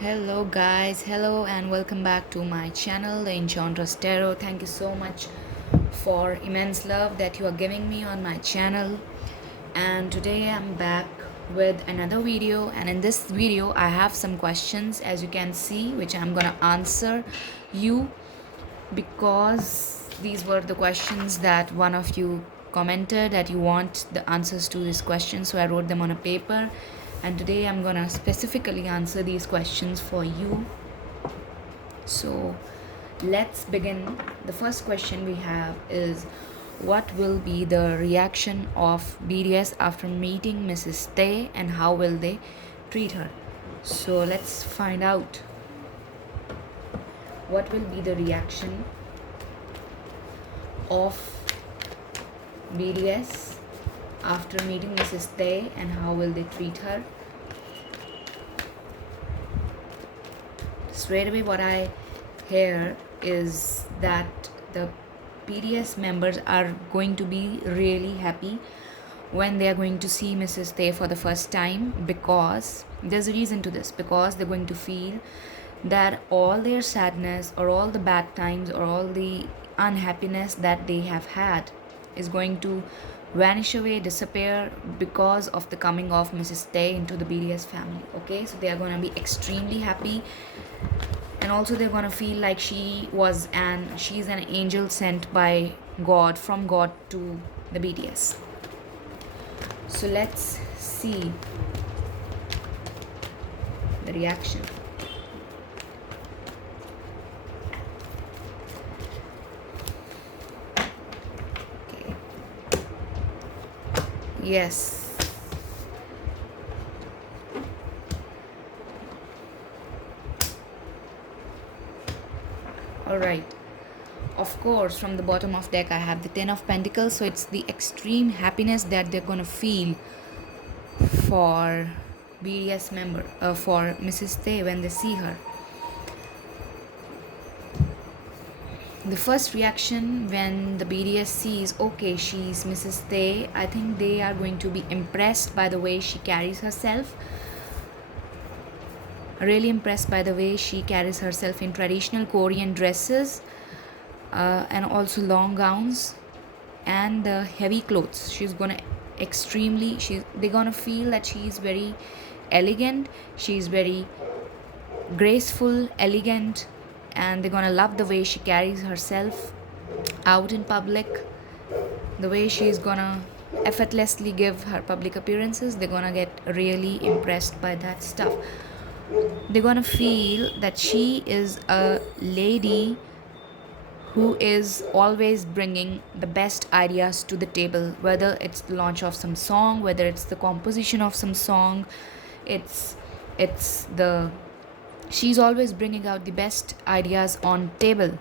Hello guys, hello and welcome back to my channel, The Enchantress Tarot. Thank you so much for immense love that you are giving me on my channel. And today I'm back with another video, and in this video I have some questions, as you can see, which I'm gonna answer you, because these were the questions that one of you commented that you want the answers to these questions. So I wrote them on a paper, and today I'm gonna specifically answer these questions for you. So let's begin. The first question we have is, what will be the reaction of BDS after meeting Mrs. Tay, and how will they treat her? So let's find out what will be the reaction of BDS after meeting Mrs. Tay, and how will they treat her. Straight away what I hear is that the PDS members are going to be really happy when they are going to see Mrs. Tay for the first time, because there's a reason to this, because they're going to feel that all their sadness or all the bad times or all the unhappiness that they have had is going to vanish away, disappear, because of the coming of Mrs. Tay into the BDS family. Okay, so they are going to be extremely happy, and also they're going to feel like she's an angel sent by God, from God to the BDS. So let's see the reaction. Okay. Yes. All right. Of course, from the bottom of deck I have the Ten of Pentacles, so it's the extreme happiness that they're gonna feel for BDS member, for Mrs. Tay when they see her. The first reaction when the BDS sees, okay, she's Mrs. Tay, I think they are going to be impressed by the way she carries herself. Really impressed by the way she carries herself in traditional Korean dresses, and also long gowns and the heavy clothes. She's gonna they're gonna feel that she's very elegant, she's very graceful, elegant, and they're gonna love the way she carries herself out in public, the way she's gonna effortlessly give her public appearances. They're gonna get really impressed by that stuff. They're gonna feel that she is a lady who is always bringing the best ideas to the table, whether it's the launch of some song, whether it's the composition of some song. It's it's the she's always bringing out the best ideas on table.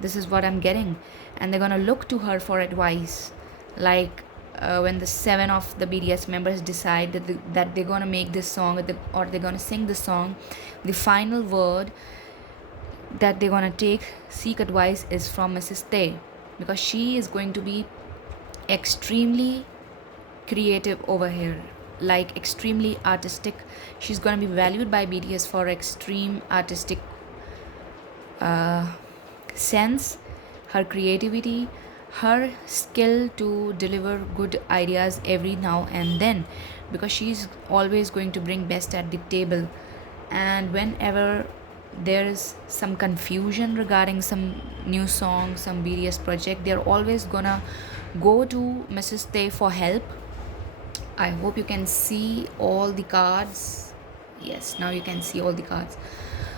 This is what I'm getting. And they're gonna look to her for advice, like when the 7 of the BDS members decide that they're gonna make this song, or they're gonna sing the song, the final word that they're gonna seek advice is from Mrs. Tay, because she is going to be extremely creative over here, like extremely artistic. She's gonna be valued by BDS for extreme artistic sense, her creativity, her skill to deliver good ideas every now and then, because she's always going to bring best at the table. And whenever there is some confusion regarding some new song, some BDS project, they're always gonna go to Mrs. Tay for help. I hope you can see all the cards. Yes, now you can see all the cards.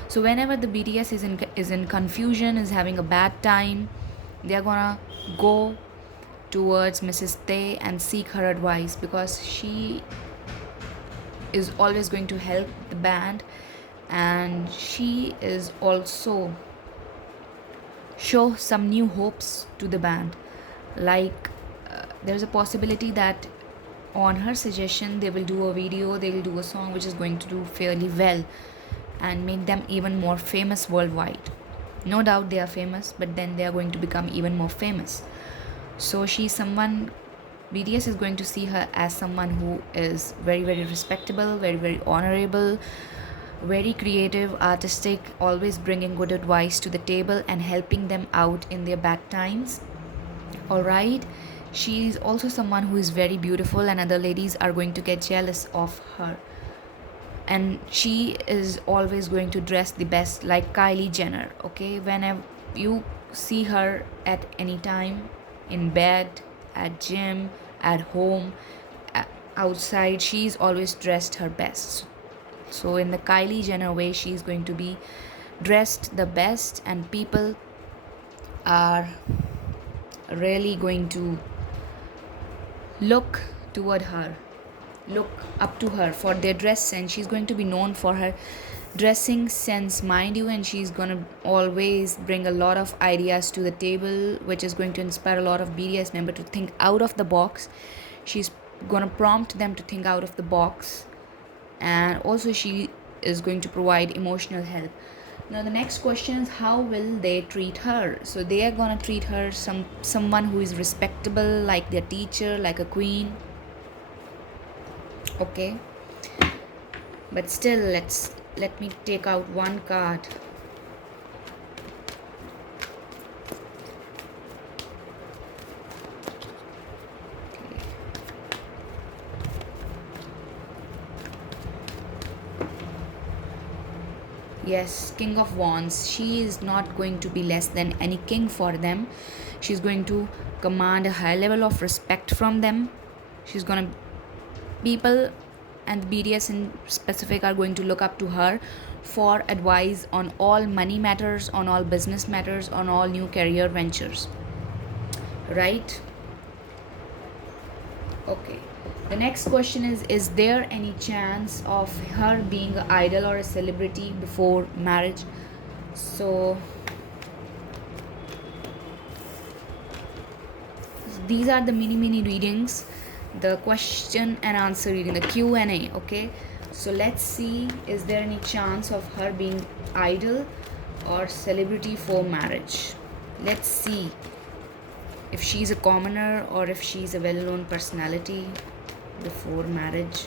So whenever the BDS is in confusion, is having a bad time, they are gonna go towards Mrs. Tay and seek her advice, because she is always going to help the band, and she is also show some new hopes to the band. Like there's a possibility that on her suggestion they will do a video, they will do a song which is going to do fairly well and make them even more famous worldwide. No doubt they are famous, but then they are going to become even more famous. So she's someone, BDS is going to see her as someone who is very, very respectable, very, very honorable, very creative, artistic, always bringing good advice to the table and helping them out in their bad times. All right. She's also someone who is very beautiful, and other ladies are going to get jealous of her. And she is always going to dress the best, like Kylie Jenner. Okay, whenever you see her at any time, in bed, at gym, at home, outside, she's always dressed her best. So in the Kylie Jenner way, she's going to be dressed the best, and people are really going to look toward her, look up to her for their dress sense. She's going to be known for her dressing sense, mind you, and she's going to always bring a lot of ideas to the table, which is going to inspire a lot of BDS members to think out of the box. She's going to prompt them to think out of the box, and also she is going to provide emotional help. Now the next question is, how will they treat her? So they are going to treat her someone who is respectable, like their teacher, like a queen. Okay, but still, let me take out one card. Yes, King of Wands. She is not going to be less than any king for them. She's going to command a high level of respect from them. She's going to, people and BDS in specific are going to look up to her for advice on all money matters, on all business matters, on all new career ventures. Right? Okay. The next question is there any chance of her being an idol or a celebrity before marriage? So these are the mini readings, the question and answer reading, the Q&A. Okay, so let's see, is there any chance of her being idol or celebrity for marriage? Let's see if she's a commoner or if she's a well-known personality before marriage.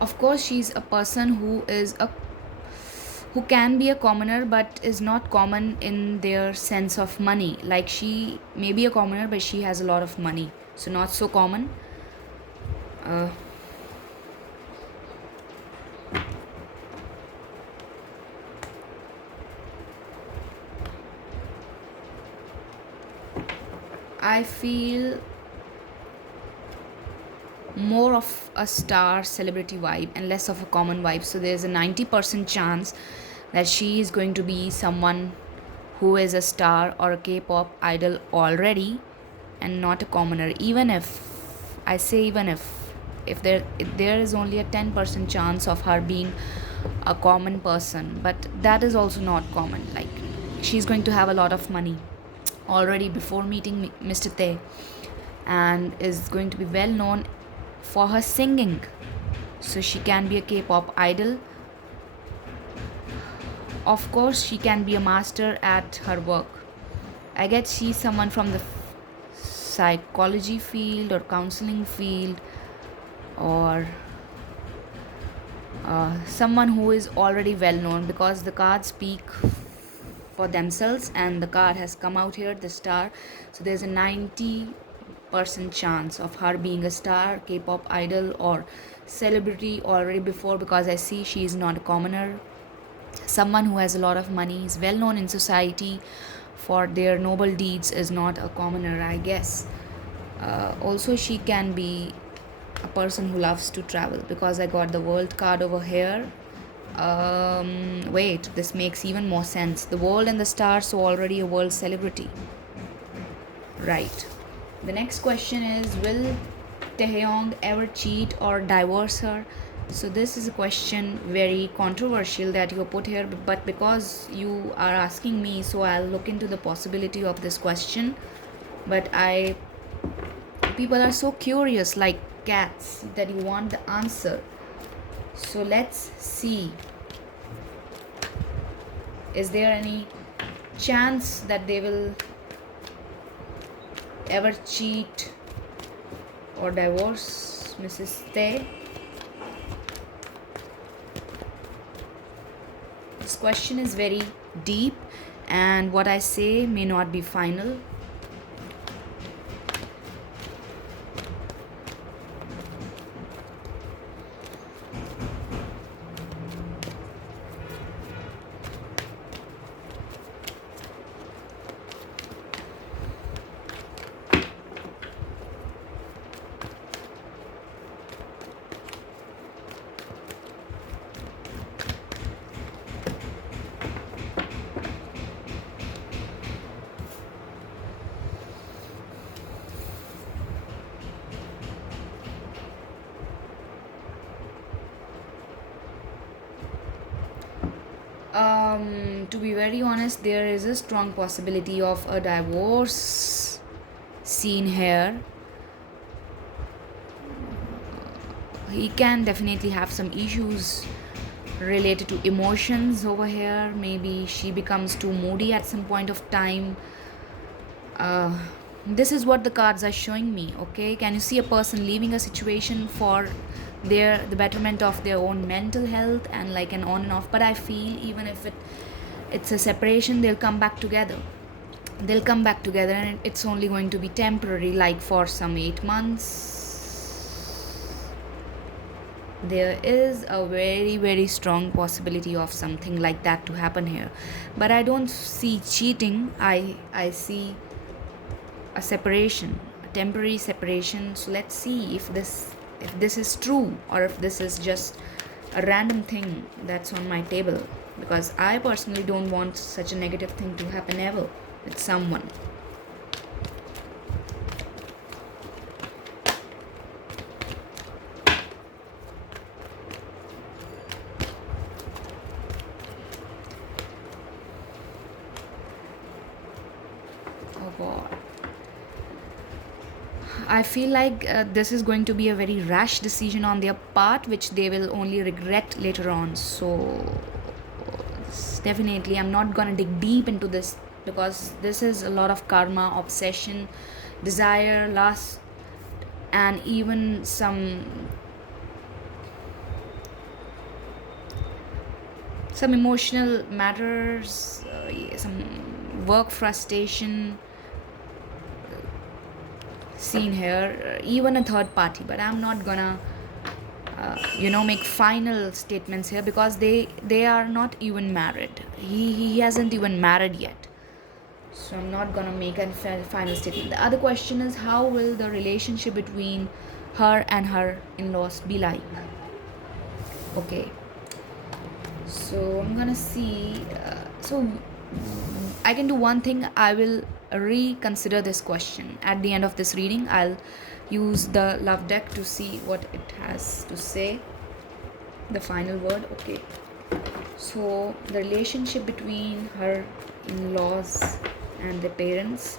Of course, she's a person who can be a commoner but is not common in their sense of money. Like, she may be a commoner but she has a lot of money, so not so common. I feel more of a star celebrity vibe and less of a common vibe. So there's a 90% chance that she is going to be someone who is a star or a K-pop idol already and not a commoner. Even if I say, even if there is only a 10% chance of her being a common person, but that is also not common. Like, she's going to have a lot of money already before meeting Mr. Tae, and is going to be well known for her singing. So she can be a K-pop idol. Of course, she can be a master at her work. I guess she's someone from the psychology field or counseling field, or someone who is already well known, because the cards speak for themselves and the card has come out here, the star. So there's a 90% chance of her being a star, K-pop idol or celebrity already before, because I see she is not a commoner. Someone who has a lot of money, is well known in society for their noble deeds, is not a commoner, I guess. Also, she can be a person who loves to travel, because I got the world card over here. Wait, this makes even more sense. The world and the stars, so already a world celebrity. Right. The next question is, will Taehyung ever cheat or divorce her? So this is a question very controversial that you put here, but because you are asking me, so I'll look into the possibility of this question. But people are so curious, like cats, that you want the answer. So let's see. Is there any chance that they will ever cheat or divorce Mrs. Tae. This question is very deep, and what I say may not be final. To be very honest, there is a strong possibility of a divorce seen here. He can definitely have some issues related to emotions over here. Maybe she becomes too moody at some point of time. This is what the cards are showing me. Okay, can you see a person leaving a situation for the betterment of their own mental health, and like an on and off? But I feel even if it's a separation, they'll come back together. They'll come back together, and it's only going to be temporary, like for some 8 months. There is a very, very strong possibility of something like that to happen here, but I don't see cheating. I see a separation, a temporary separation. So let's see if this is true, or if this is just a random thing that's on my table, because I personally don't want such a negative thing to happen ever with someone. Oh god, I feel like this is going to be a very rash decision on their part, which they will only regret later on. So definitely, I'm not gonna dig deep into this, because this is a lot of karma, obsession, desire, lust, and even some emotional matters, some work frustration seen here, even a third party. But I'm not gonna make final statements here, because they are not even married. He hasn't even married yet, so I'm not gonna make a final statement. The other question is, how will the relationship between her and her in-laws be like? Okay, so I'm gonna see. So I can do one thing. I will reconsider this question at the end of this reading. I'll use the love deck to see what it has to say, the final word. Okay, so the relationship between her in-laws and the parents.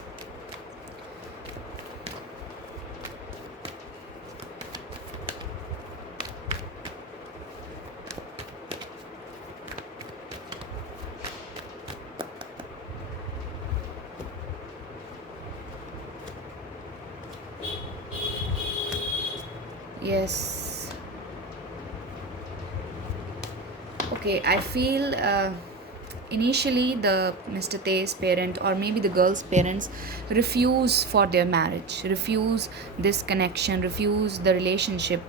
Yes. Okay, I feel initially the Mr. Tae's parent, or maybe the girl's parents, refuse for their marriage, refuse this connection, refuse the relationship.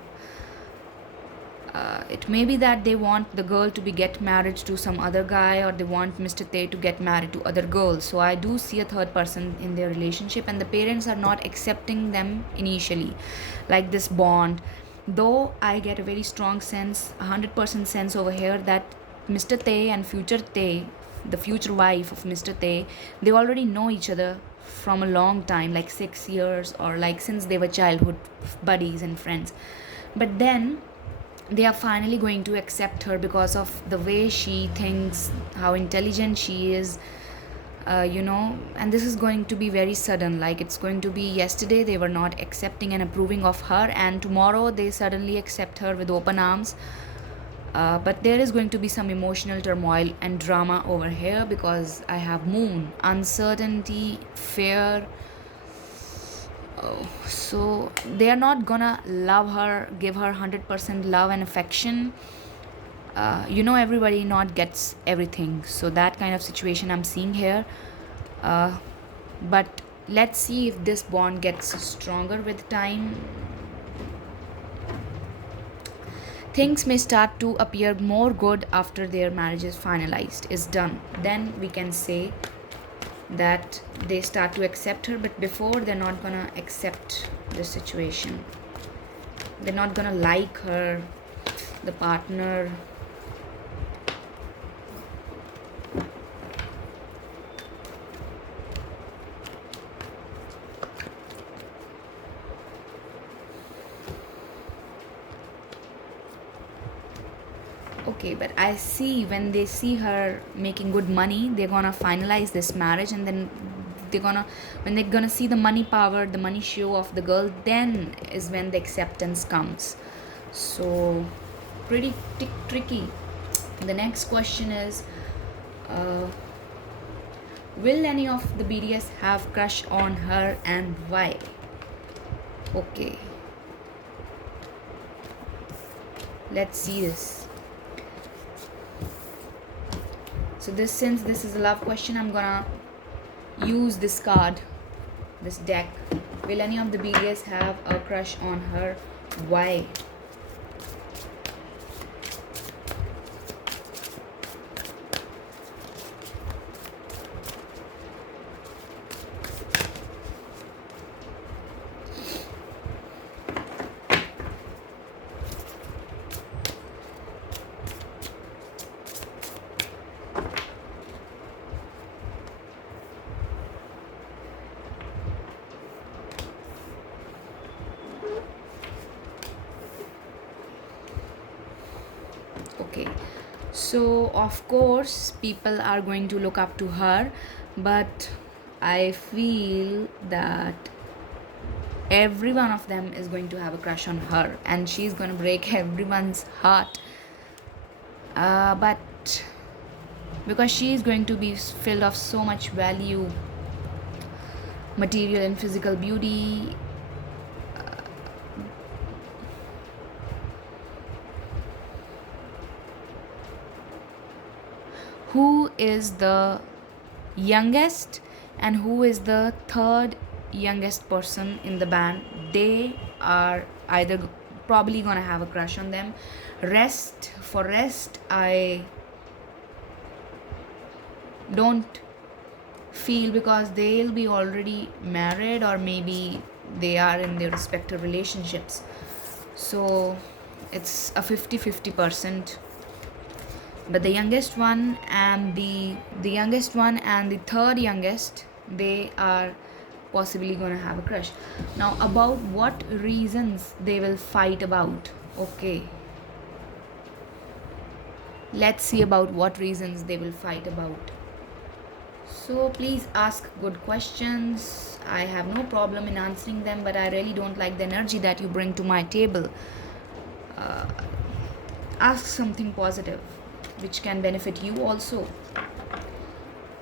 It may be that they want the girl to be get married to some other guy, or they want Mr. Tae to get married to other girls. So I do see a third person in their relationship, and the parents are not accepting them initially, like this bond. Though I get a very strong sense, 100% sense over here, that Mr. Tae and future Tae, the future wife of Mr. Tae, they already know each other from a long time, like 6 years, or like since they were childhood buddies and friends. But then they are finally going to accept her because of the way she thinks, how intelligent she is, and this is going to be very sudden. Like, it's going to be yesterday they were not accepting and approving of her, and tomorrow they suddenly accept her with open arms. But there is going to be some emotional turmoil and drama over here because I have moon, uncertainty, fear. Oh, so they are not gonna love her, give her 100% love and affection. Everybody not gets everything. So that kind of situation I'm seeing here. But let's see if this bond gets stronger with time. Things may start to appear more good after their marriage is finalized, is done. Then we can say that they start to accept her, but before they're not gonna accept the situation. They're not gonna like her, the partner. Okay, but I see when they see her making good money, they're gonna finalize this marriage, and then when they're gonna see the money power, the money show of the girl, then is when the acceptance comes. So, pretty tricky. The next question is, uh, will any of the BDS have crush on her and why? Okay, let's see this. So since this is a love question, I'm gonna use this card, this deck. Will any of the BDS have a crush on her? Why? Okay, so of course people are going to look up to her, but I feel that every one of them is going to have a crush on her and she's going to break everyone's heart. But because she is going to be filled of so much value, material and physical beauty, who is the youngest and who is the third youngest person in the band, they are either probably gonna have a crush on them. Rest, I don't feel, because they'll be already married or maybe they are in their respective relationships. So it's a 50-50%. But the youngest one and the third youngest, they are possibly going to have a crush. Now, about what reasons they will fight about. Okay, let's see about what reasons they will fight about. So please ask good questions. I have no problem in answering them, but I really don't like the energy that you bring to my table. Ask something positive which can benefit you also.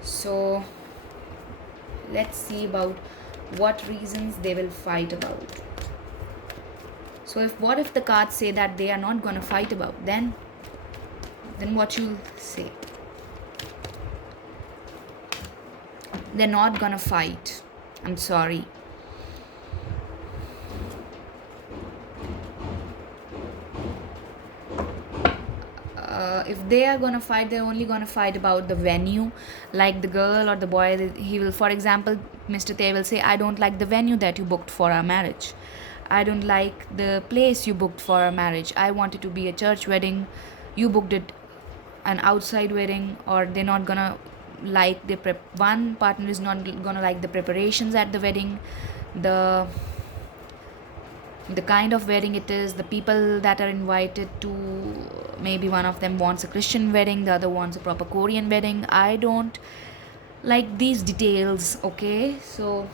So let's see about what reasons they will fight about. So what if the cards say that they are not going to fight about, then what you'll say? They're not going to fight. I'm sorry. If they are gonna fight, they're only gonna fight about the venue. Like the girl or the boy, he will, for example, Mr. Tay will say, I don't like the venue that you booked for our marriage. I don't like the place you booked for our marriage. I wanted to be a church wedding. You booked it an outside wedding. Or they're not gonna like the one partner is not gonna like the preparations at the wedding, the kind of wedding it is, the people that are invited to. Maybe one of them wants a Christian wedding, the other wants a proper Korean wedding. I don't like these details. Okay, so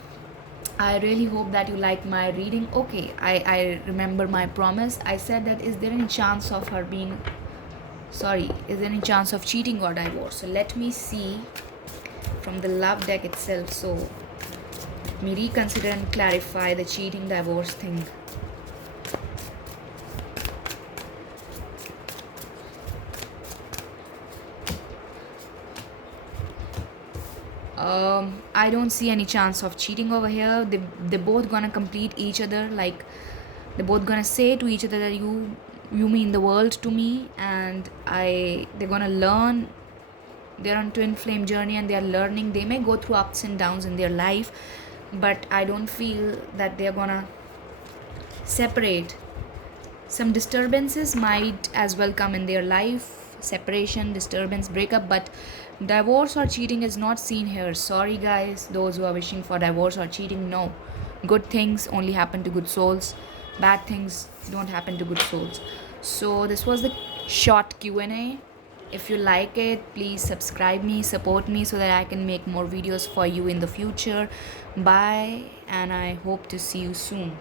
I really hope that you like my reading. Okay, I remember my promise. I said that is there any chance of her being Sorry, is there any chance of cheating or divorce? So let me see from the love deck itself. So let me reconsider and clarify the cheating divorce thing. I don't see any chance of cheating over here. They both gonna complete each other. Like they're both gonna say to each other that you mean the world to me, and they're gonna learn. They're on twin flame journey and they are learning. They may go through ups and downs in their life, but I don't feel that they're gonna separate. Some disturbances might as well come in their life, separation, disturbance, breakup, but divorce or cheating is not seen here. Sorry guys, those who are wishing for divorce or cheating, no. Good things only happen to good souls, bad things don't happen to good souls. So this was the short Q&A. If you like it, please subscribe me, support me so that I can make more videos for you in the future. Bye, and I hope to see you soon.